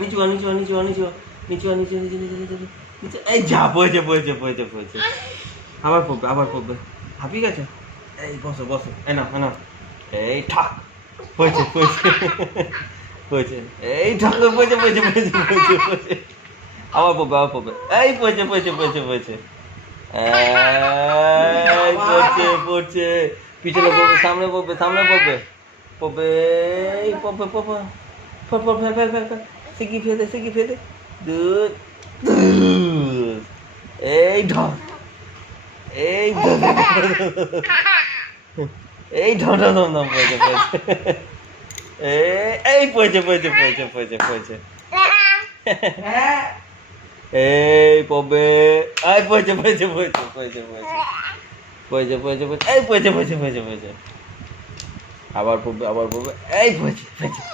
নিচু নিচু নিচু নিচু নিচু নিচু নিচু নিচু নিচু নিচু এই যা পড়েছে পড়েছে পড়েছে পড়েছে আবার পড়বে আবার পড়বে। হাঁপিয়ে গেছে? এই, বসো বসো। এই না না এই, ঠাক। পড়েছে পড়েছে পড়েছে এই, ঠাক পড়েছে পড়েছে পড়েছে পড়েছে পড়েছে আবার পড়বে আবার পড়বে। এই পড়েছে পড়েছে পড়েছে পড়েছে এই, পড়ছে পড়ছে। পিছনে পড়বে, সামনে পড়বে সামনে পড়বে। পড়বে পড়বে পড়বে। পড় পড় ফেল ফেল ফেল ফেল সিকি ফেলে দুধ এই ঢক এই এই ঢক ধম ধম পড়েছে পড়েছে এই পড়েছে পড়েছে পড়েছে পড়েছে হ্যাঁ এই পড়েছে পড়েছে পড়েছে পড়েছে পড়েছে পড়েছে পড়েছে পড়েছে এই পড়েছে পড়েছে পড়েছে পড়েছে আবার পড়বে আবার পড়বে এই পড়েছে পড়েছে